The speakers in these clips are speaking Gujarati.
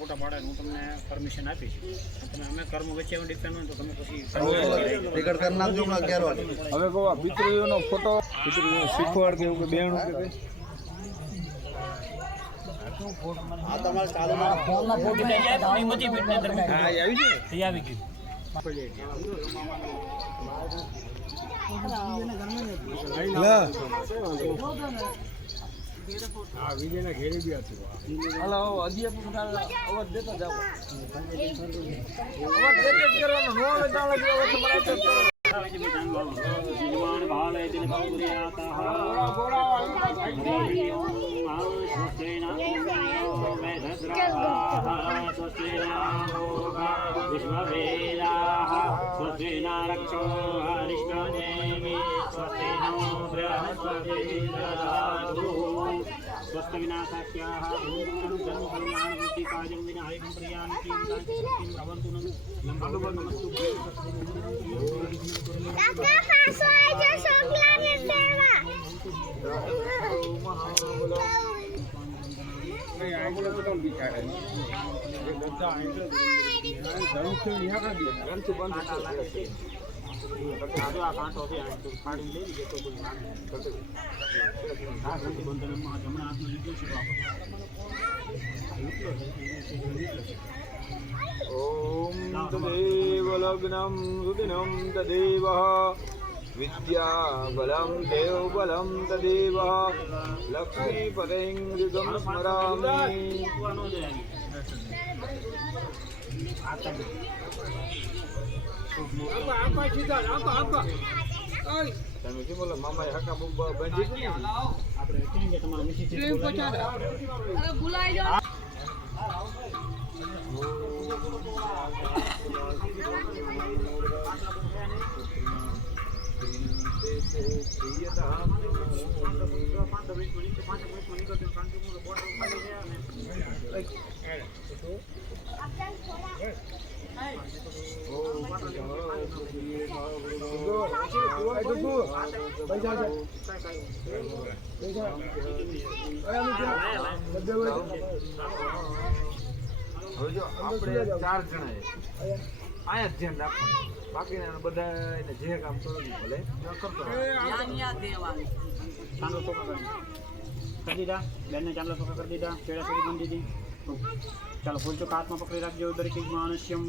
ફોટા પાડે હું તમને પરમિશન આપીશ. તમે અમે કર્મ વચ્ચે ડિપેન્ડ હોય તો તમે પછી ટિકિટ કરી નાખજો હમણાં 11 વાગે. હવે કહો આ દીકરીઓનો ફોટો દીકરીઓ શીખવાડ કે એવું કે બેણું કે કઈ આ તમારે ચાલુમાં ફોનમાં ફોટો બધી ફીટની અંદર હા આવી છે થઈ આવી ગયું. હા વિજયના ઘેરે બી હતું હાલો હજી અવાજ દેતા જાવ અવાજ દેતે જ કરવાનો નો આવે તો લાગે અવાજ તમારે તો જીવન ભાલે દિન બાબુરે આતા स्वस्थ विनाशाख्याः जन्म कल्याण बुद्धि काजं विनायकं प्रियान्ति भवन्तु नमस्तु કાકા પાછો આવજો છોકરાને સેવા કઈ આગળ તો કોણ બિચારે એ બધા આગળ ધનથી નિહાળ દે ધનથી બંધ છે આજો આ કાંટો છે આ ફાડી લઈ લીધો તો કોઈ વાત કરતો આ ઘંટી બંધનમાં જમણા હાથમાં લીધો છે ઓમ તદેવ લગ્નમ સુદિનમ તદેવ વિદ્યા બલમ દેવ બલમ તદેવ લક્ષ્મી પદેં મૃગમ સ્મરામિ આપા સીધા આપા તમે શું બોલો મામાએ હકા બુબા બંધી કે આપણે કેમ કે તમારા મિસિસ ભૂલાઈ જાવ હવે જો આપણે 4 જણા આયા ધ્યાન રાખવાનું બાકીના બધા એને જે કામ કરવું ભલે કરતો ચાંદલો ચોખ્ખા કરી દીધા બેનને ચાંદલો ચોખ્ખા કરી દીધા ચેડા સુધી બાંધી દીધી ચાલો ફૂલ ચોખ્ખા હાથમાં પકડી રાખજો દરેક માણસ્યમ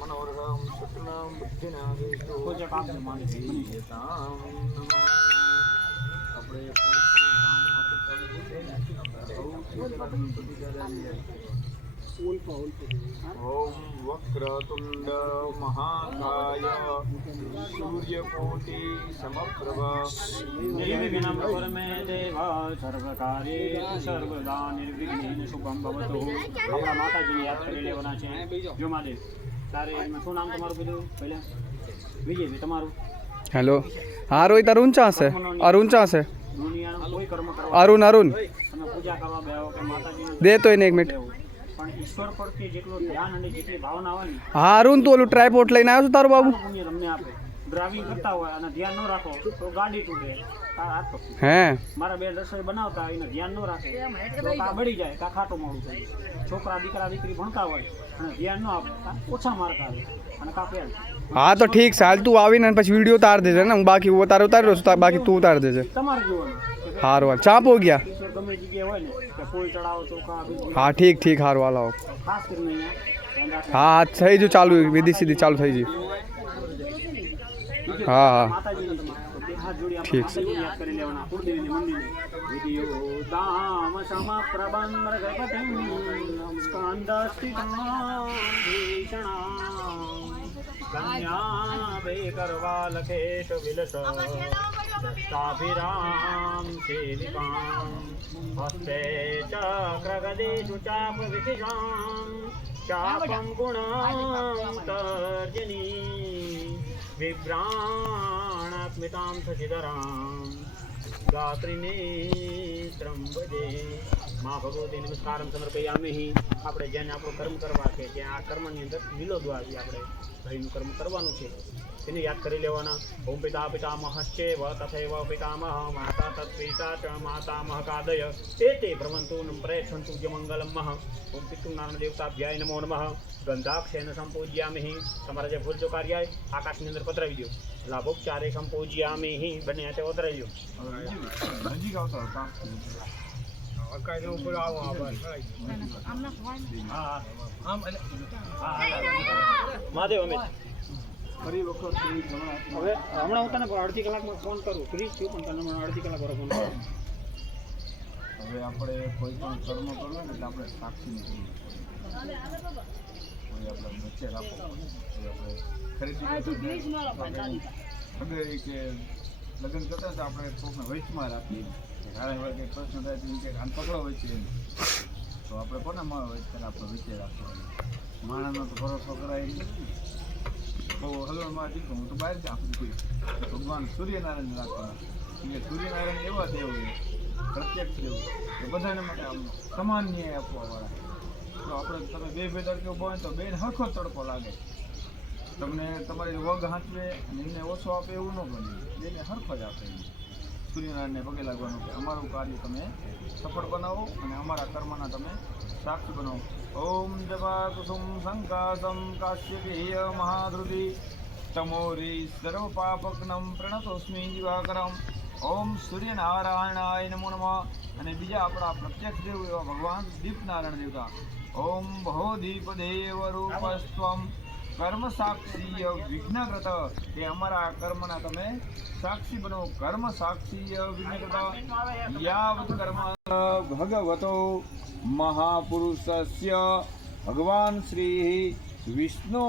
મનોરમ સતનામ બુદ્ધિના ફૂલ ચોખ્ખા આપજો માણસ આપણે ઓમ વક્રતુંડ મહાકાય સૂર્યકોટિ સમપ્રભા નિર્વિઘ્नं કુરુ દેવા સર્વકાર્યેષુ સર્વદા નિર્વિઘ્નેન શુભં ભવતુ. આપણા માતાજીને યાદ કરી લેવાના છે. જો મહાદેવ તારે શું નામ તમારું કીધું પહેલા? વિજયભાઈ તમારું? हेलो हाँ रोहित अरुण चा से દુનિયાનું કોઈ કર્મ કરવા अरुण તમે પૂજા કરવા બેહો કે માતાજીને दे तो इन 1 मिनट પણ ઈશ્વર પ્રત્યે જેટલું ધ્યાન અને જેટલી ભાવના હોય ને हाँ अरुण तो ओलू ट्राइपॉड लઈને આવ્યો તારો બાબુ પુણ્ય તમને આપે. ડ્રાઇવિંગ કરતા હોય અને ધ્યાન ન રાખો તો ગાડી તૂટે. તારા હાથ પકડી. હે મારા બે રસોઈ બનાવતા એને ધ્યાન ન રાખે તો કા બળી જાય કા ખાટું મોડું થાય. છોકરા દીકરા દીકરી ભણતા હોય અને ધ્યાન ન આપે કા ઓછા માર્ક આવે અને કા ફેલ. हाँ तो ठीक છે હાલ તું આવીને પછી વિડિયો ઉતાર દેજે ને હું બાકી ઉતાર્યો છું બાકી તું ઉતાર દેજે તમારે જોવાનું હારું હાલ ચાપ હો ગયા ઈશ્વર ગમે જગ્યાએ હોય ને કે ફૂલ ચડાવો ચોખા બીજું हाँ ठीक हाરું હાલ આવો ખાસ કરીને અહીંયા ધ્યાન રાખજો. हाँ થઈ જો ચાલુ વિધિ સીધી ચાલુ થઈ ગઈ हाँ हाँ માતાજીને તમારે બે હાથ જોડી આપણે ઠીક છે. માતાજીને યાદ કરી લેવાના કુળદેવીની મંદિર વિધિયો દામ સમ પ્રબંધ ગગતિમ સ્કંદ સ્થિતા ભીષણા કન્યા બે કરવા લખેશ વિલસ દષ્ટાભિરામ સેવિકામ હસ્તે ચક્ર ગદેષુ ચાપ વિધિષામ ચાપમ ગુણમ તર્જની વિભ્રાણાત્મિતામ સચિદરામ ગાત્રિનેત્રમ ભજે મા ભગવતી નમસ્કારમ સમર્પયામિ. આપણે જેને આપણું કર્મ કરવા છે ત્યાં આ કર્મની અંદર લીલો દ્વારથી આપણે ભાઈનું કર્મ કરવાનું છે. એને યાદ કરી લેવાના. ઓમ પિતા પિતામહશ્ચેવ તથૈવ પિતામહ માતા તત્પિતા ચ માતામહકાદય એતે ભ્રમંતુ પ્રેક્ષંતુ જ મંગલમ મહ. ઓમ પિતૃનારાયણ દેવતાભ્યાય નમો નમઃ. ગંધાક્ષેન સંપૂજ્યામિ. તમારા જે ભૂલ જો કાર્ય આકાશની અંદર પધરાવી દો. લાભોપચારે સંપૂજ્યામિ. બંને હાથે પધરાવી દો. નજીક આવતો કામ મહાદેવ અમિત ફરી વખત હવે હમણાં હું તને અડધી કલાકમાં ફોન કરું. ફ્રી છું પણ તને હમણાં અડધી કલાક ફોન કરું. હવે આપણે કોઈ પણ કર્મ કરવું ને એટલે આપણે સાક્ષીને કરવું કોઈ આપણે વચ્ચે રાખો કોઈ આપણે ખરીદી કે લગ્ન કરતા તો આપણે કોકને વચમાં રાખીએ. ઘણા એવા કંઈક પ્રશ્ન થાય તો કે આને પકડો વચ્ચે તો આપણે કોને મળે વચ્ચે આપણે વચ્ચે રાખવાનું. માણસનો તો ભરોસો કરાય નહીં. બહુ હલવામાં દીધું હું તો બહાર જ આપું છું. ભગવાન સૂર્યનારાયણ રાખવાના. એટલે સૂર્યનારાયણ એવા દેવ છે પ્રત્યક્ષ દેવ એ બધાને માટે આમ સમાન ન્યાય આપવાવાળા. તો આપણે તમે બે તડકે ઉભા હોય તો બેન હરખો તડકો લાગે. તમને તમારી વગ હાંચવે અને એને ઓછો આપે એવું ન બને. બેને હરખો જ આપે. સૂર્યનારાયણને પગે લાગવાનું કે અમારું કાર્ય તમે સફળ બનાવો અને અમારા કર્મના તમે સાક્ષી બનાવો. ઓમ જપા કુસુમ સંકાસમ કાશ્યપેય મહાધૃતિ તમોરી સર્વ પાપકનમ પ્રણતોસ્મિ દિવાકરમ. ઓમ સૂર્યનારાયણાય નમો નમઃ. અને બીજા આપણા પ્રત્યક્ષ દેવ એવા ભગવાન દીપનારાયણ દેવતા. ઓમ ભો દીપદેવ રૂપસ્ત્વમ કર્મ સાક્ષીય વિઘ્નકૃત. એ અમારા કર્મના તમે સાક્ષી બનો. કર્મ સાક્ષીય વિઘ્નકૃત યાવત કર્મ ભગવતો મહાપુરુષસ્ય ભગવાન શ્રી વિષ્ણુ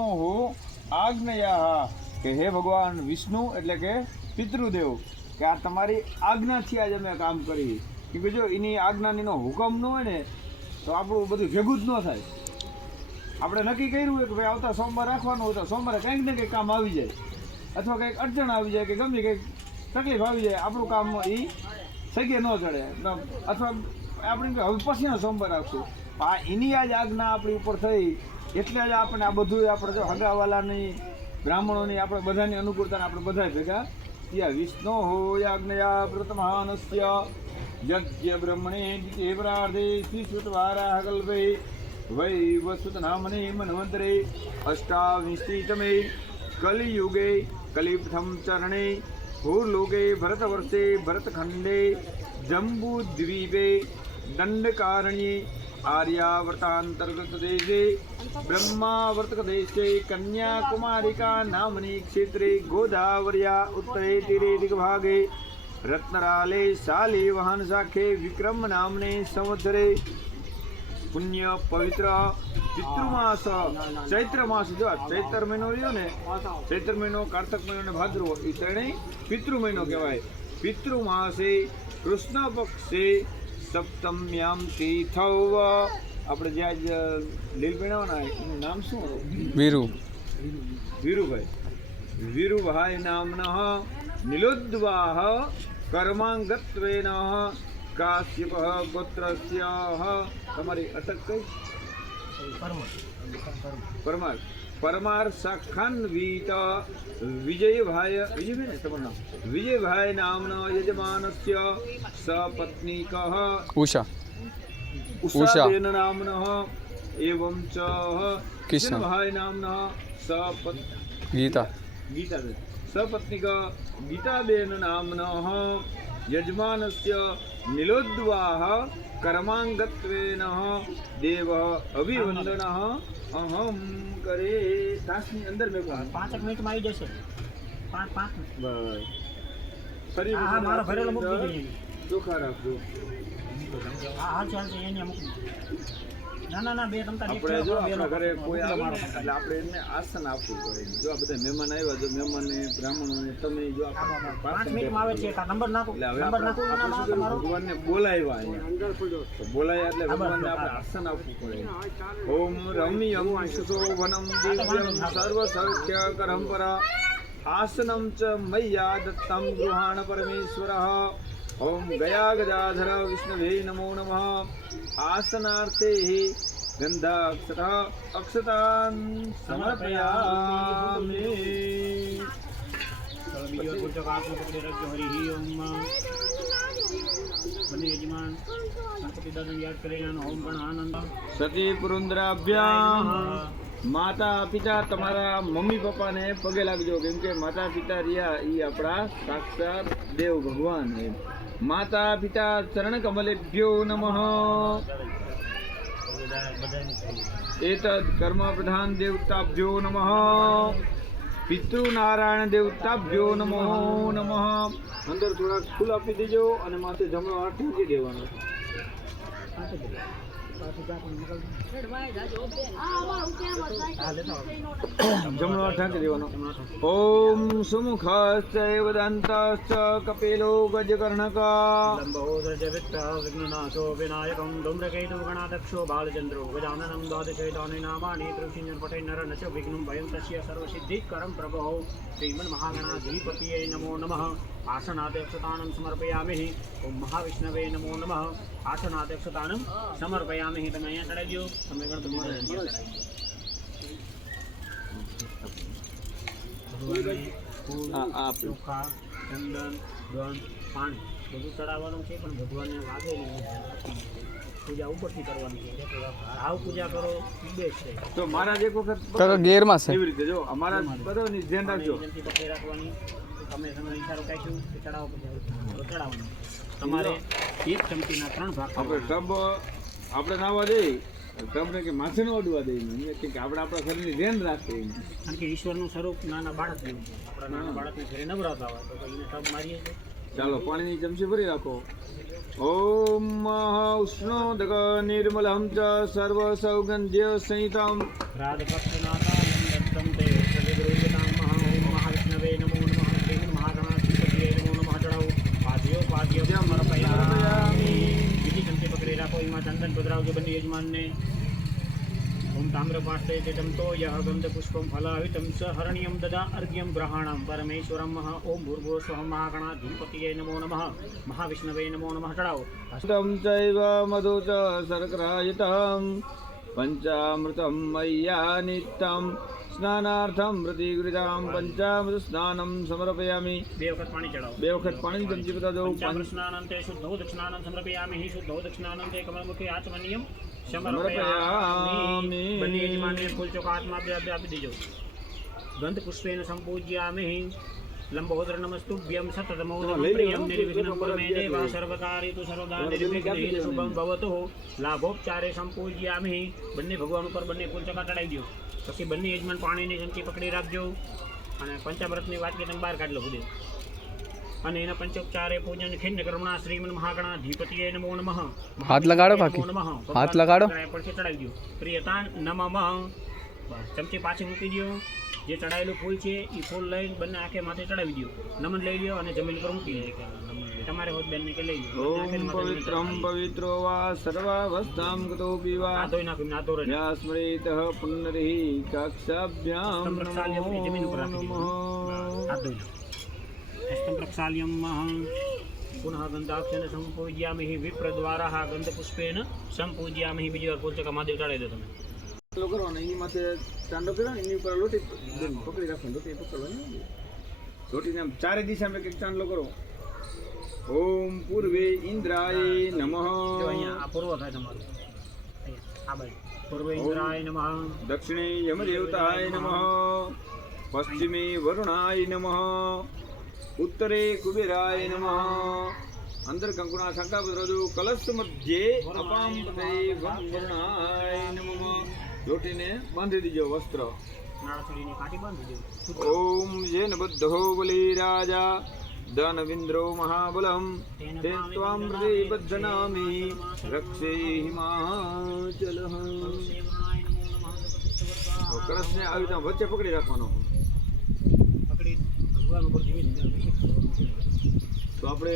આજ્ઞયા. કે હે ભગવાન વિષ્ણુ એટલે કે પિતૃદેવ કે આ તમારી આજ્ઞાથી આજે અમે કામ કરી. કે જો એની આજ્ઞાનીનો હુકમ ન હોય ને તો આપણું બધું ભેગું જ ન થાય. આપણે નક્કી કર્યું હોય કે ભાઈ આવતા સોમવાર રાખવાનું હોય તો સોમવારે કંઈક ને કંઈક કામ આવી જાય અથવા કંઈક અડચણ આવી જાય કે ગમે કંઈક તકલીફ આવી જાય આપણું કામ એ સગે ન ચડે અથવા આપણે હવે પછીનો સોમવાર રાખશું. આ એની આજ આજ્ઞા આપણી ઉપર થઈ એટલે જ આપણે આ બધું આપણે જો હગાવાલાની બ્રાહ્મણોની આપણે બધાની અનુકૂળતાને આપણે બધા ભેગા યા વિષ્ણુ હોય આજ્ઞયા પ્રતમાનસ્ય યજ્ઞ બ્રહ્મણે દ્વિતીય પ્રાર્થે શ્રીશ્રુતવારા કલ્પે વૈ વસુત નામને મન્વંતરે અષ્ટાવિંશતિતમે કલિયુગે કલિપ્રથમ ચરણે ભૂર્લોકે ભરતવર્ષે ભરતખંડે જંબુદ્વીપે દંડકારણ્ये આર્યાવર્તાંતર્ગત દેશે બ્રહ્માવર્તક દેશે કન્યાકુમારિકા નામની ક્ષેત્રે ગોદાવર્યા ઉત્તરે તીરે દિગ્ભાગે રત્નરાલે શાલે વહન શાખે વિક્રમ નામને સંવત્સરે પુણ્ય પવિત્ર પિતૃમાસ ચૈત્ર માસ. જો ચૈત્ર મહિનો રહ્યો ને ચૈત્ર મહિનો કારતક મહિનો ને ભાદરવો એ ત્રણેય પિતૃ મહિનો કહેવાય. પિતૃમાસે કૃષ્ણ પક્ષે સપ્તમ્યામ તીર્થવ. આપણે જે આજ લીલ પીણાવના એનું નામ શું હતું? વીરુભાઈ. વીરુભાઈ નામનઃ નીલોદ્વાહ કર્માંગત્વેન કાશ્યપ ગોત્રસ્ય. તમારી અટક કઈ? પરમાર. પરમાર શાખાન્વિત વિજયભાઈ. વિજયભાઈ ને તમારું નામ? વિજયભાઈ નામના યજમાનસ્ય સપત્નીક ઉષા. ઉષાબેન નામનઃ એવં ચ કિશનભાઈ નામનઃ ગીતા. ગીતાબેન સપત્નીક ગીતાબેન નામનઃ યજમાનસ્ય નીલોદ્વાહ કર્માંગત્વેન દેવ અભિવંદન અહમ કરે. તાસની અંદર મેં 5 મિનિટમાં આવી જશે. 5 બસ ફરી મારો ભરેલો મૂકી દીધો. ચોખા રાખજો. હા ચાલશે એને મૂકી. ના બે તમતા આપણે જો આપણા ઘરે કોઈ આવે ને એટલે આપણે એમને આસન આપવું પડે. જો આ બધા મહેમાન આવ્યા, જો મહેમાનને બ્રાહ્મણોને તમે જો 5 મિનિટમાં આવે છે. નંબર નાખો. નંબર નાખો. ભગવાનને બોલાવ્યા અહીંયા તો બોલાયા એટલે ભગવાનને આપણે આસન આપવું પડે. ઓમ રમ્યમ સુશોભનમ દિવ્યમ સર્વ સૌખ્ય કરંપરા આસનમ ચ મય્યા દત્તમ ગૃહાણ પરમેશ્વરઃ. ઓમ ગયા ગજાધર વિષ્ણવે નમો નમઃ. આસનાર્થે ગંધાક્ષર અક્ષતાન સમર્પયામિ. બીજો પૂછો હાથમાં પકડી રાખજો હરિ ઓમ બંને યજમાન ગણપતિ દાદાને યાદ કરીને ઓમ ગણ આનંદ સતી પુરુન્દ્રાભ્યામ માતા પિતા તમારા મમ્મી પપ્પાને પગે લાગજો કેમ કે માતા પિતા રહ્યા એ આપણા સાક્ષાત દેવ ભગવાન છે માતા પિતા ચરણ કમલેભ્યો નમઃ એતદ કર્મ પ્રધાન દેવતાભ્યો નમઃ પિતૃનારાયણ દેવતાભ્યો નમો નમઃ અંદર થોડા ફૂલ આપી દેજો અને માથે જમણો હાથ મૂકી દેવાનો જમણો હાથ ઢાંકી દેવાનો ઓમ સુમુખસ્ચૈવ દંતશ્ચ કપિલો ગજકર્ણક વિઘ્નનાશો વિનાયકં ધૂમ્રકેતુ ગણાધક્ષો બાલચંદ્રો ગજાનनं દ્વાદશૈતાनि નામાनि ત્રિશિન્યપટે નરન ચ વિઘ્नं ભયં તસ્ય સર્વસિદ્ધિકરં પ્રભો શ્રીમન્મહાગણાધિપતયે નમો નમઃ આસનાદક્ષતાनं સમર્પયામિ ઓમ મહાવિષ્ણવે નમો નમઃ આસનાદક્ષતાनं સમર્પયામિ તમે અહીંયા ચડાવજો તમે ગણપતિ દાદાને ચડાવજો ચોખા ચંદન ગણ પાણી બધું ચડાવવાનું છે પણ ભગવાનને વાગે નહીં પૂજા ઉપરથી કરવાની છે ભાવ પૂજા કરો બેસ્ટ છે તો મહારાજ એક વખત કાકા ગેરમાં છે એવી રીતે જો અમારા બધાની ધ્યાન રાખજો એજન્સી પકડી રાખવાની તમે સમય ઈશારો કાઢ્યું કે ચડાવો પછી ચડાવવાનું તમારે એક ચમચીના 3 ભાગ આપણે ટબ આપણે નાવા દઈએ ટબને કે માથે ન અડવા દઈએ કે આપણે આપણા શરીરની ધ્યાન રાખીએ કારણ કે ઈશ્વરનું સ્વરૂપ નાના બાળક જેવું છે આપણા નાના બાળકને ઘરે નવરાતા હોય તો એને ટબ મારીએ છીએ ચાલો પાણીની ચમચી ભરી રાખો ઓમ ઉષ્ણોદક નિર્મલમ ચ સર્વ સૌગંધ્ય સંહિતમ રાધપક્ષનાથાનંદત્તમ તે સવિદ્રોહિતાં મહા ઓમ મહાવિષ્ણવે નમો નમઃ શ્રીમન્ મહાગણાધિપતયે નમો નમઃ ચડાવો પાદ્યો સમર્પયામિ બીજી ચમચી પકડી રાખો એમાં ચંદન પધરાવજો બંને યજમાનને ઓમ તામ્રપાષ્ટે ચિતમતો યહ ગંધપુષ્પમ ફલાવિતમ સ હરણ્યમ દદા અર્ઘ્યમ ગ્રહાણમ પરમેશ્વરમ ઓમ ભૂર્ભુવઃ સ્વઃ મહાગણાધિપતયે નમો નમઃ મહાવિષ્ણવે નમો નમઃ ચડાવો અષ્ટમ ચૈવ મધુ ચ શર્કરાયુતમ પંચામૃતમ મય્યા નિત્યમ સ્નાનાર્થમ પ્રતિગૃહ્યામ પંચામૃત સ્નાનમ સમર્પયામિ 2 વખત પાણી ચડાવો 2 વખત પાણીની ચમચી બતાવો પંચામૃતસ્નાનંતે શુદ્ધો દક્ષિણાનં સમર્પયામિ શુદ્ધો દક્ષિણાનંતે કમલમુખે આચમનીયમ સમર્પયામિ. બંને યજમાનને ફૂલ ચોખા હાથમાં આપી દેજો ગંધ પુષ્પેન સંપૂજ્યામિ લંબોદર નમસ્તુભ્યમ સતતમોદમ પ્રિયમ નિર્વિઘ્नं કુરુ મે દેવા સર્વકાર્યેષુ સર્વદા નિર્વિઘ્નેન શુભં ભવતુ લાભોપચારે સંપૂજ્યામિ બંને ભગવાન ઉપર બંને ફૂલ ચોખા ચડાવી દો પછી બંને યજમાન પાણીની ચમચી પકડી રાખજો અને પંચામૃતની વાટકી તમે બહાર કાઢી લો બધે અને એના પંચોપચારે પૂજન ખિન્ન કરુણા શ્રીમન્ મહાગણાધિપતયે નમો નમઃ હાથ લગાડો કાકી હાથ લગાડો પડશે ચડાવી દો પ્રિયતાન નમઃ બસ ચમચી પાછી મૂકી દો જે ચડાયેલું ફૂલ છે એ ફૂલ લઈને બંને આંખે માથે ચડાવી દો નમન લઈ લો અને જમીન પર મૂકી દો તમારે હોત બેનને કે લઈ લો ઓમ પવિત્રમ પવિત્રો વા સર્વાવસ્થામ ગતો પીવા આ ધોઈ નાખું આ ધોરે યા સ્મૃત પુનરિ કક્ષાભ્યામ જમીન ઉપર નમો રાખી નમઃ આ ધોઈ હસ્તં પ્રક્ષાલ્યમ પુનઃ ગંધાક્ષેન સંપૂજ્યામિ વિપ્રદ્વારા ગંધપુષ્પેન સંપૂજ્યામિ બીજી વાર પૂછો કે મહાદેવ ચડાવી દો તમે ચાલો કરવાનો એની માથે ચાંદો કર્યો ને એની ઉપર લોટી પકડી રાખવાની લોટી પકડવાની લોટીને આમ ચારે દિશામાં એક ચાંદલો કરો ઓમ પૂર્વે ઇન્દ્રાય નમઃ જો અહીંયા આ પૂર્વ થાય તમારું અહીંયા આ બાજુ પૂર્વ ઇન્દ્રાય નમઃ દક્ષિણે યમદેવતાય નમઃ પશ્ચિમે વરુણાય નમઃ ઉત્તરે કુબેરાય નમઃ અંદર કંકુના શંકા પધરાજો કલશ મધ્યે અપામ પતે વરુણાય નમઃ લોટીને બાંધી દીજો વસ્ત્ર નાળસડીની કાંટી બાંધી દો ઓમ જેન બદ્ધો બલિ રાજા દાનવિન્દ્રો મહાબલમ તે ત્વામ બદ્ધનામિ રક્ષે હિમાચલઃ. કળશને આવી રીતે વચ્ચે પકડી રાખવાનો. પકડી ભગવાન ઉપર ધીમે ધીમે તો આપણે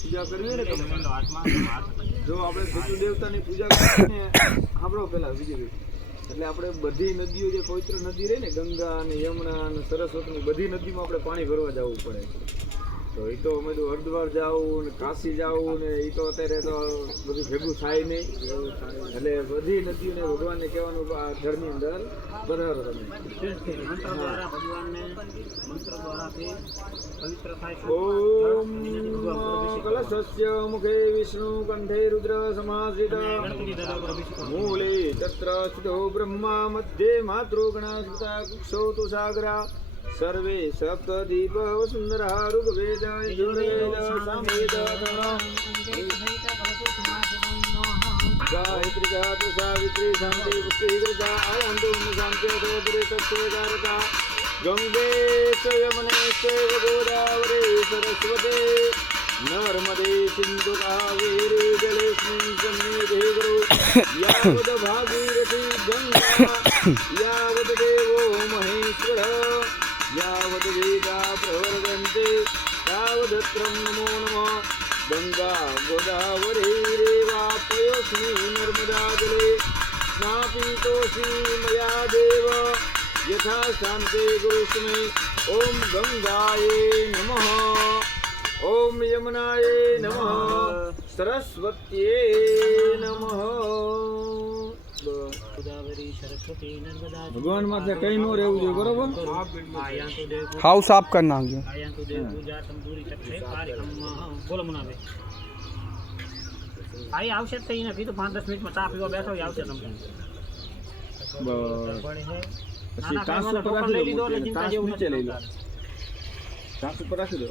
પૂજા કરવી હોય ને તમે હાથમાં હાથ જો આપણે પિતૃ દેવતાની પૂજા કરીને સાંભળો પહેલા બીજી રીતે એટલે આપણે બધી નદીઓ જે પવિત્ર નદી રહી ને ગંગા અને યમુના અને સરસ્વતી બધી નદીમાં આપણે પાણી ભરવા જવું પડે તો એ તો અમે તો હરિદ્વાર જાવું ને કાશી જાવું ને એ તો અત્યારે તો બધું ભેગું થાય નહીં, એટલે બધી નદીઓને ભગવાનને કહેવાનું કે આ જળની અંદર પધારો તમે. મંત્ર દ્વારા ભગવાનને મંત્ર દ્વારાથી પવિત્ર થાય છે. ઓમ કલશસ્ય મુખે વિષ્ણુ કંઠે રુદ્ર સમાશ્રિત ગણપતિ દાદા પર અભિષેક કરો. મૂલે તત્ર સ્થિતો બ્રહ્મા મધ્યે માતૃગણા સુતા કુક્ષો તુ સાગરા સર્વે સપ્તદીપ વસુંધરા ઋગ્વેદ યજુર્વેદ સામવેદ ગાયત્રી જાત સાવિત્રી શાંતિ પુષ્ટિ કૃતા આયંતુ શાંતિ સોદરે તત્વેદારતા ગંગે યમુને ચૈવ ગોદાવરે સરસ્વતે નર્મદે સિંધુ કાવેરી જલેસ્મિન સન્નિધિ ગુરુ યાવદ ભાગીરથી ગંગા યાવદ દેવો મહેશ્વર યાવદ વેદા પ્રવર્તન્તે તાવદત્રં નમો નમઃ ગંગા ગોદાવરી રેવા પયોસ્મિ નર્મદા જલે સ્નાપિતોષી મયા દેવ યથા શાંતે ગુરુસ્મે ઓમ ગંગાએ નમઃ ઓમ યમુનાએ નમઃ સરસ્વત્યે નમઃ. ગોદાવરી સરસ્વતી નર્મદા ભગવાન માથે કઈ નો રહેવું જોઈએ, બરોબર? આયાંતુ દેવ હાવ સાફ કરી નાખજો. આયાંતુ દેવ પૂજા તંદુરી ચક્ષે કાર્યક્રમમાં બોલો મુનાભાઈ આઈ આવશે જ તઈ નથી તો 5-10 મિનિટમાં ચા પીવા બેઠો ઈ આવશે તમને. પછી તાસ ઉપર રાખી દો, તાસ નીચે લઈ લો, તાસ ઉપર રાખી દો,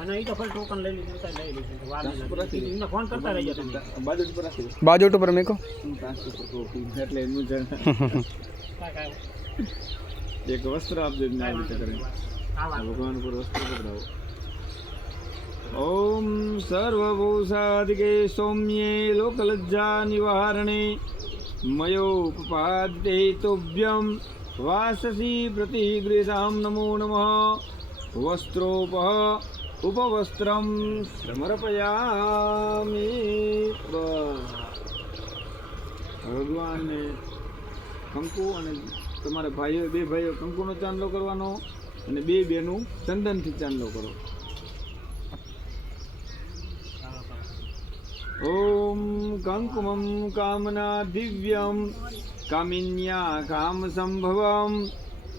અને ઈ તો ફળ ટોકન લઈ લીધું તો લઈ લીધું તો વાર નહીં. એમને ફોન કરતા રહેજો તમે. બાજુ ઉપર રાખી દો. બાજોટ ઉપર મેકો. તાસ ઉપર એટલે એનું જણ એક વસ્ત્ર આપજો ને આવી રીતે કરીને ભગવાન ઉપર વસ્ત્ર પકડાવો. ઓમ સર્વભૂષાધિકે સૌમ્યે લોકલજ્જા નિવારણે મયોપપાદિતે તોભ્યમ વાસસી પ્રતિગૃહ્યતામ નમો નમઃ. વસ્ત્રોપહ ઉપવસ્ત્રમ સમર્પયામિ. ભગવાનને કંકુ અને તમારે ભાઈઓ 2 ભાઈઓ કંકુનો ચાંદલો કરવાનો અને 2 બહેનું ચંદનથી ચાંદલો કરો. ઓમ કંકુમમ કામના દિવ્યમ કામિન્યા કામ સંભવમ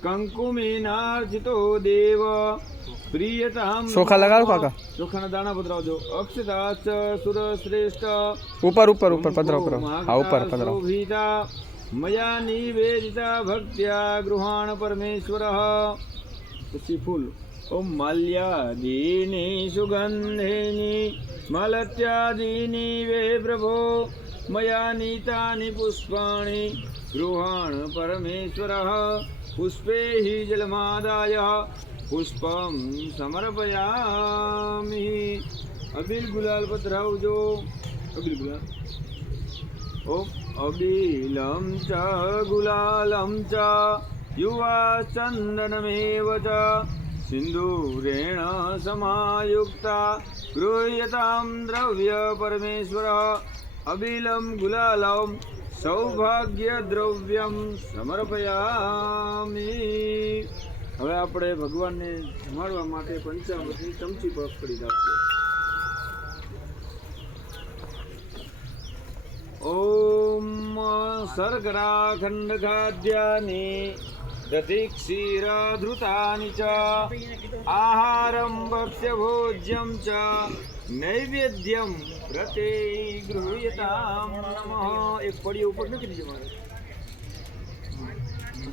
કંકુમેનાર્ચિતો દેવ પ્રિયતામ. ચોખા લગાડો કાકા. ચોખાના દાણા પધરાવજો. અક્ષતાચ સુર શ્રેષ્ઠ ઉપર ઉપર ઉપર પધરાવ કરો. હા ઉપર પધરાવ. શોભિતા મયા નિવેદિતા ભક્ત્યા ગૃહાણ પરમેશ્વરઃ. પછી ફૂલ. ઓમ માલ્યાદીની સુગંધેની મલત્યાદીની વે પ્રભો મયા નીતાની પુષ્પાણી ગૃહાણ પરમેશ્વરઃ. પુષ્પે હિ જલમાદાય પુષ્પમ સમર્પયામિ. અબીલ ગુલાલ પધરાવજો. અબીલ ગુલાલ. ઓમ અબીલમ ચ ગુલાલમ ચ યુવા ચંદનમેવ ચ સિંદૂરેણ સમાયુક્તા ગૃહ્યતામ દ્રવ્ય પરમેશ્વર. અબીલમ ગુલાલમ સૌભાગ્ય દ્રવ્યમ સમર્પયામિ. હવે આપણે ભગવાનને જમાડવા માટે પંચામૃતની ચમચી પકડી રાખીએ. ઓમ શર્કરા ખંડ ખાદ્યાની દધી ક્ષીરધૃતાની ચ આહારમ ભક્ષ્ય ભોજ્યમ ચ નૈવેદ્યમ પ્રતે ગૃહ્યતામ નમઃ. એક પડી ઉપર નથી દીધી મારે.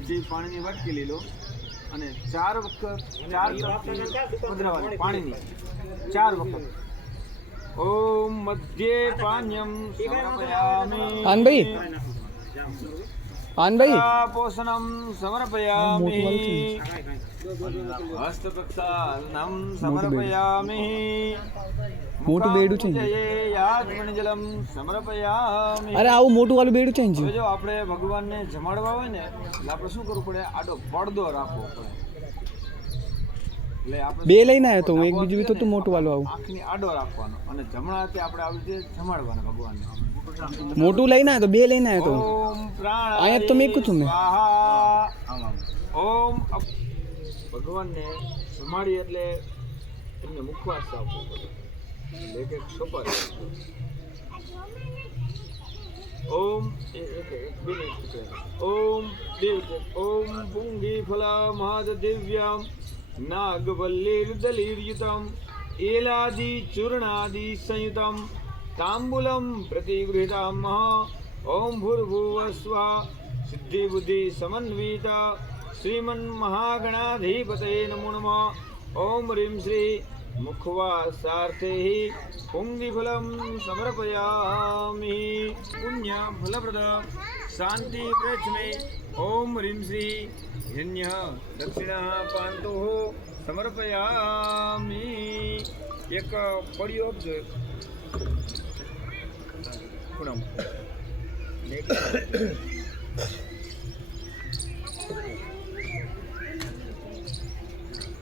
પછી પાણીની વાટકી લઈ લો અને 4 વખત 4 ચમચી પધરાવવાની પાણીની 4 વખત. ઓમ મધ્યે પાન્યમ સમર્પયામિ. આનભાઈ આનભાઈ પોષણમ સમર્પયામિ. હસ્તપ્રક્ષાલનમ સમર્પયામિ. મોટું બેડું છે ને. યાજ્ઞજલમ સમર્પયામિ. અરે આવું મોટું વાળું બેડું છે હવે ને. જો આપણે ભગવાનને જમાડવા હોય ને એટલે આપણે શું કરવું પડે? આડો પડદો રાખવો પડે. એટલે આપણે 2 લઈને આવ્યો તો હું. એક બીજું બી તો મોટું વાળું આવું. આંખની આડો રાખવાનો અને જમણા હાથે આપણે આવી રીતે જમાડવાના ભગવાનને. મોટું લઈને આવ્યો તો 2 લઈને આવ્યો તો. ઓમ પ્રાણ અહીંયા તો મેકું છું મેં. ઓમ ભગવાનને જમાડી એટલે એમને મુખવાસ આપવો પડે. એટલે એક સોપારી આપજો. ઓમ ઓમ પુંગી ફલા મહાદેવ્યામ નાગવલ્લીર્દલીર્યુતમ એલાદિ ચૂર્ણાદિ સંયુતમ તાંબૂલમ પ્રતિગૃહીતામ ઓમ ભૂર્ભુવસ્વ સિદ્ધિ બુદ્ધિ સમન્વિત શ્રીમન મહાગણાધિપતये નમો નમઃ. ઓમ રીમ શ્રી મુખવાસાર્થે પુંગીફલમ સમર્પયામિ. પુણ્ય ફલપ્રદ શાંતિ પ્રયત્ને ઓમ રીમ શ્રી હિરણ્ય દક્ષિણ પાંતો સમર્પયામિ. એક પડીઓ આપજો પૂનમ.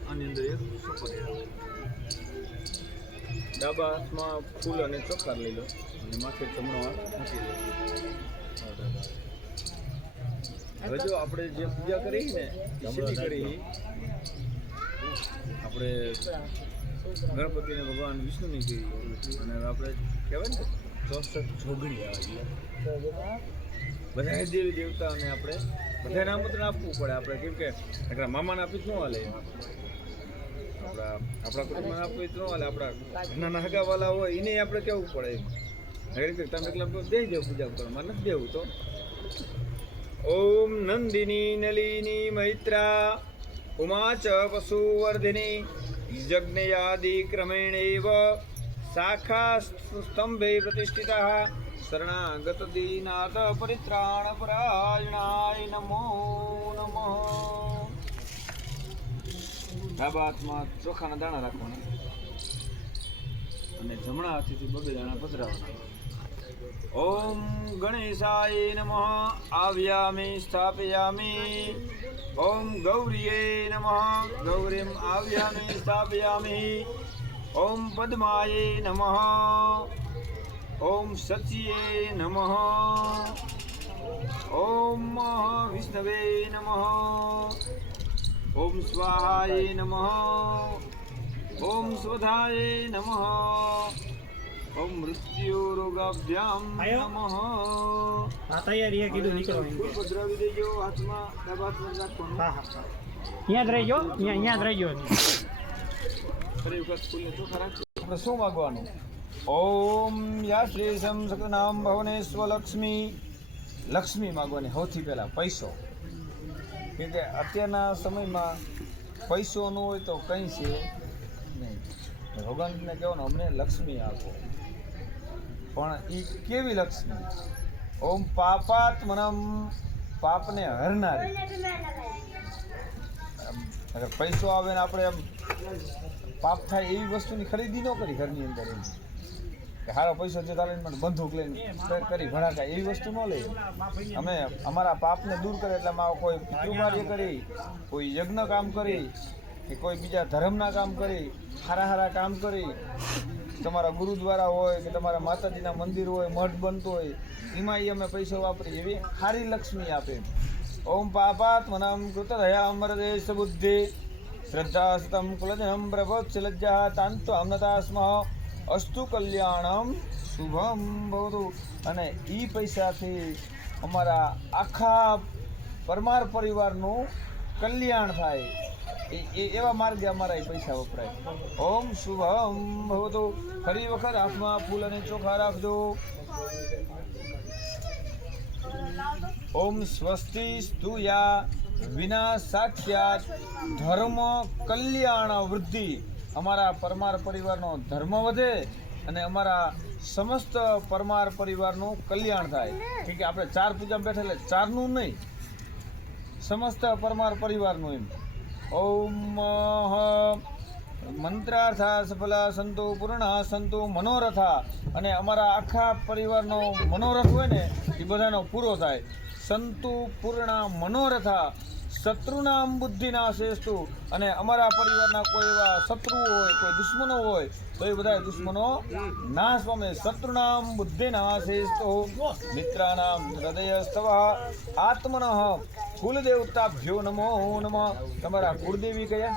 આની અંદર એક સોપારી. ડાબા હાથમાં ફૂલ અને ચોખાર લઈ લો અને માથે જમણો હાથ મૂકી લો. હવે જો આપણે જે પૂજા કરી ને શેની કરી, આપણે ગણપતિને ભગવાન વિષ્ણુની કરી અને આપણે કહેવાય ને 64 જોગણી આવે. બધા દેવી દેવતાઓને આપણે બધાને આમંત્રણ આપવું પડે. આપણે કેમ કે એકલા મામાને આપી જ ન હાલે, આપણા કુટુંબમાં આપવું જ ન હાલે. આપણા ઘરના હગાવાલા હોય એને આપણે કહેવું પડે. તમે એકલા દઈ દેવું પૂજા કરવા, નથી દેવું તો. ઓમ નંદિની નલિની મૈત્રા ઉમા ચ પશુવર્ધિની જગ્નેયાદિ ક્રમેણેવ શાખા સ્તંભે પ્રતિષ્ઠિતા શરણાગત દીનાથ પરિત્રાણ પરાયણાય નમો નમઃ. ડાબા હાથમાં ચોખાના દાણા રાખવાના અને જમણા હાથેથી બબે દાણા પધરાવવાના. ઓમ ગણેશાય નમઃ. આવ્યામિ સ્થાપયામિ. ઓમ ગૌરીએ નમઃ. ગૌરીમ આવ્યામિ સ્થાપયામિ. ઓમ પદ્માય નમઃ. ઓમ સચ્યે નમઃ. ઓમ વિષ્ણવે નમઃ. ઓમ સ્વાહાય નમઃ. ઓમ સ્વધાય નમઃ. ઓમ મૃત્યુ રોગાભ્યામ નમઃ. આ તૈયારી કીધું નીકળો. ફૂલ પધરાવી દેજો હાથમાં. ડાબા હાથમાં રાખવાનું. હા હા અહીંયા જ રહીજો, અહીંયા જ રહીજો. ફરી વખત ફૂલને ચોખા રાખજો. આપણે શું માગવાનું? ઓમ યા શ્રી સમસકનામ ભવનેશ્વ લક્ષ્મી. લક્ષ્મી માગવાની સૌથી પહેલાં પૈસો. કેમ કે અત્યારના સમયમાં પૈસો ન હોય તો કંઈ છે નહીં. ભગવાનને કહેવાનું અમને લક્ષ્મી આપો. પણ એ કેવી લક્ષ્મી? ઓમ પાપાત્મનમ. પાપને હરનારી. અગર પૈસો આવે ને આપણે એમ પાપ થાય એવી વસ્તુની ખરીદી ન કરી ઘરની અંદર. એમ કે સારો પૈસો જે તારે મને બંદૂક લઈને કરી ભડાકા એવી વસ્તુ ન લઈએ. અમે અમારા પાપને દૂર કરે એટલે અમે કોઈ પિતૃકાર્ય કરી, કોઈ યજ્ઞ કામ કરી, કે કોઈ બીજા ધર્મના કામ કરી, સારા કામ કરી. તમારા ગુરુદ્વારા હોય કે તમારા માતાજીના મંદિર હોય, મઠ બનતો હોય, એમાં અમે પૈસો વાપરીએ. એવી સારી લક્ષ્મી આપે. ઓમ પાપાત્મનમ કૃતદયામ વરદેશ બુદ્ધિ શ્રદ્ધાસ્તમ કુલજનમ પ્રભોક્ષ લજ્જા તાંતો અમનતા સ્મઃ અસ્તુ કલ્યાણમ શુભમ ભવતુ. અને એ પૈસાથી અમારા આખા પરમાર પરિવારનું કલ્યાણ થાય. એવા માર્ગે અમારા એ પૈસા વપરાય. ઓમ શુભમ ભવતુ. ફરી વખત હાથમાં ફૂલ અને ચોખા રાખજો. ઓમ સ્વસ્તિ સ્તુયા વિના સાખ્યાત ધર્મ કલ્યાણ વૃદ્ધિ. અમારા પરમાર પરિવારનો ધર્મ વધે અને અમારા સમસ્ત પરમાર પરિવારનું કલ્યાણ થાય. કેમ કે આપણે 4 પૂજા બેઠા એટલે 4નું નહીં, સમસ્ત પરમાર પરિવારનું. એમ ઓમ મંત્રાર્થા સફલા સંતુ પૂર્ણા સંતુ મનોરથા. અને અમારા આખા પરિવારનો મનોરથ હોય ને એ બધાનો પૂરો થાય. સંતુ પૂર્ણા મનોરથા શત્રુનામ બુદ્ધિનાશેસ્તુ. અને અમારા પરિવારના કોઈ એવા શત્રુઓ હોય, કોઈ દુશ્મનો હોય તો એ બધા દુશ્મનો નાશ પામે. શત્રુનામ બુદ્ધિનાશેસ્તુ. મિત્રાનામ હૃદયસ્તવ આત્મનઃ કુલદેવતાભ્યો નમો નમઃ. તમારા કુળદેવી કયા?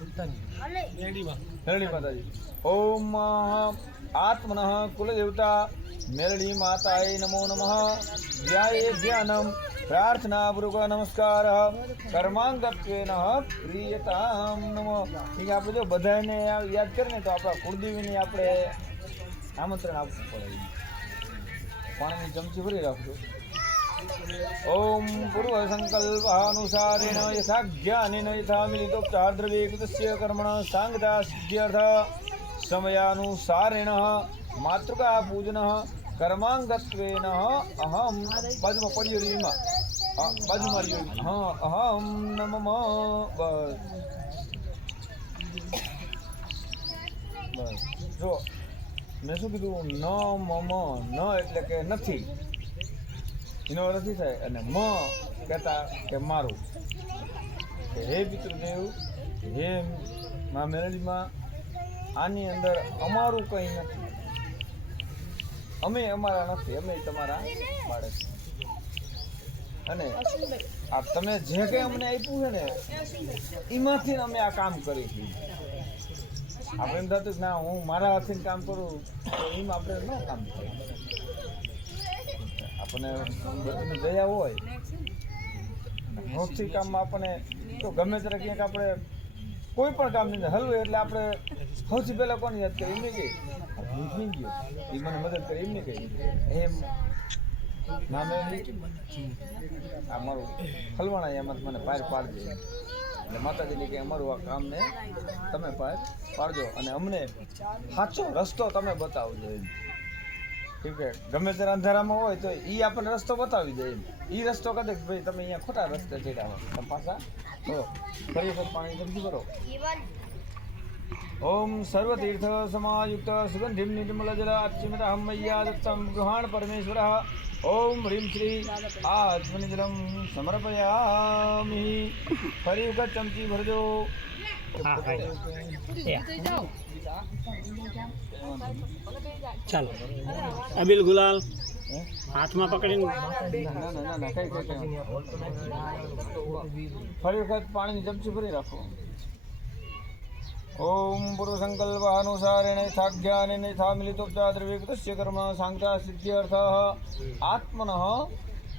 મેરડી માતાજી. ઓમ આત્મનઃ કુલદેવતા મેરડી માતાય નમો નમઃ. ધ્યાયે ધ્યાનમ પ્રાર્થનાપૂર્વક નમસ્કાર. કર્માંગત્વેન પ્રિયતામ નમઃ. ઠીક, આપણે જો બધાને યાદ કરીને તો આપણા કુળદેવીને આપણે આમંત્રણ આપવું પડે. પાણીની ચમચી ભરી રાખજો. ઓમ પૂર્વ સંકલ્પાનુસારેણ યથા જ્ઞાનેન યથા મિલિતોપચાર દ્રવ્યે કૃતસ્ય કર્મણ સાંગતા સિદ્ધ્યર્થ સમયાનુસારેણ માતૃકા પૂજન કર્માંગત્વેન અહમ બાજુમાં પડ્યો રીમાં બાજુમાં રહ્યો. હા, અહમ નમઃ. બસ બસ. જો મેં શું કીધું? ન મમ. ન એટલે કે નથી, એનો અર્થ નથી થાય. અને મ કહેતા કે મારું. હે પિતૃદેવ, હે મા મેરડીમાં, આની અંદર અમારું કંઈ નથી, અમે અમારા નથી, અમે તમારા બાળક. અને આ તમે જે કંઈ અમને આપ્યું છે ને એમાંથી અમે આ કામ કરી છીએ. આપણે એમ થતું કે ના હું મારા હાથથી કામ કરું તો એમાં આપણે ન કામ કરીએ. આપણને બધાની દયા હોય, નોખથી કામમાં આપણને તો ગમે ત્યારે ક્યાંક આપણે કોઈ પણ કામની અંદર હલવું એટલે આપણે સૌથી પહેલાં કોને યાદ કરીએ? એમને કહી ગયો એ મને મદદ કરે, એમને કહી એમ ના મેં આ મારું હલવાણા એમાં મને પાર પાડજો. એટલે માતાજીને કે અમારું આ કામને તમે પાર પાડજો અને અમને સાચો રસ્તો તમે બતાવજો એમ. કેમ કે ગમે ત્યારે અંધારામાં હોય તો એ આપણને રસ્તો બતાવી દે એમ. એ રસ્તો કહે કે ભાઈ તમે અહીંયા ખોટા રસ્તે ચડ્યા હો, તમે પાછા હો. ફરી વખત પાણી સમજી કરો. ઓમ સર્વતીર્થ સમાયુક્ત સુગંધિમ નિર્મલ જલ અચ્યુતમ મય્યા દત્તમ ગૃહાણ પરમેશ્વર. ઓમ હ્રીમ શ્રી આત્મનિજલમ સમર્પયામિ. ફરી વખત ચમચી ભરજો. ચાલો, અબીલ ગુલાલ હાથમાં પકડીને ફરી વખત પાણીની ચમચી ભરી રાખો. ઓમ પૂર્વ સંકલ્પ અનુસારેણ યથાજ્ઞાનેન યથા મિલિતોપચાર દ્રવ્યે કૃતસ્ય કર્મ સાંગતા સિદ્ધ્યર્થ આત્મનઃ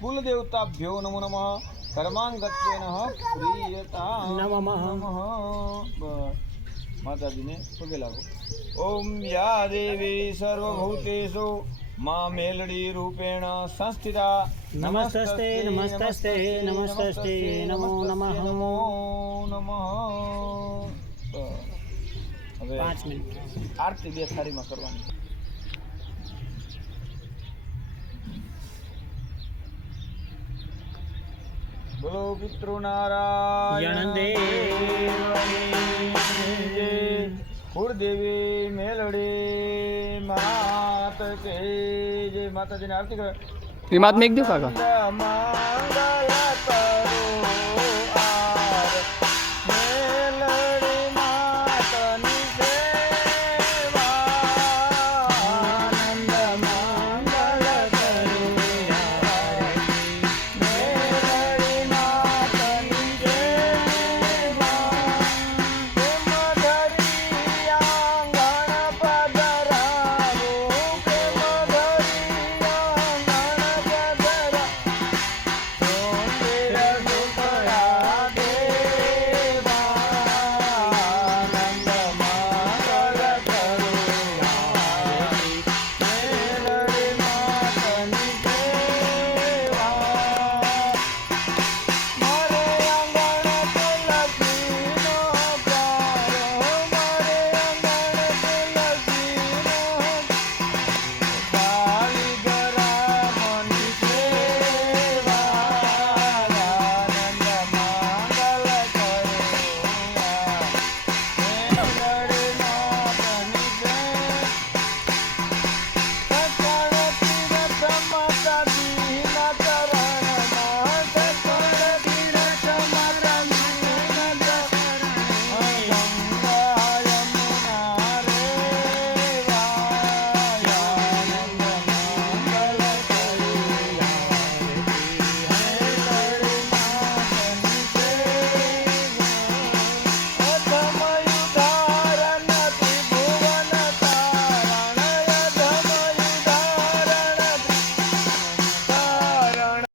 કુલદેવતાભ્યો નમો નમઃ. કર્માંગત્વેન પ્રિયતામ નમઃ. માતાજીને પગે લાગો. ઓમ યા દેવી સર્વભૂતેષુ મા મેલડી રૂપેણ સંસ્થિતા નમસ્તે નમસ્તે નમસ્તે નમો નમઃ. નમો નમઃ. હવે 5 મિનિટ આરતી 2 થાળીમાં કરવાની. બોલો પિતૃનારાયણ દેવ. કુળદેવી મેલડી માત કે જય. માતાજીની આરતી કરે. એ માત મેં એક દો કાકા. મંગલ કરો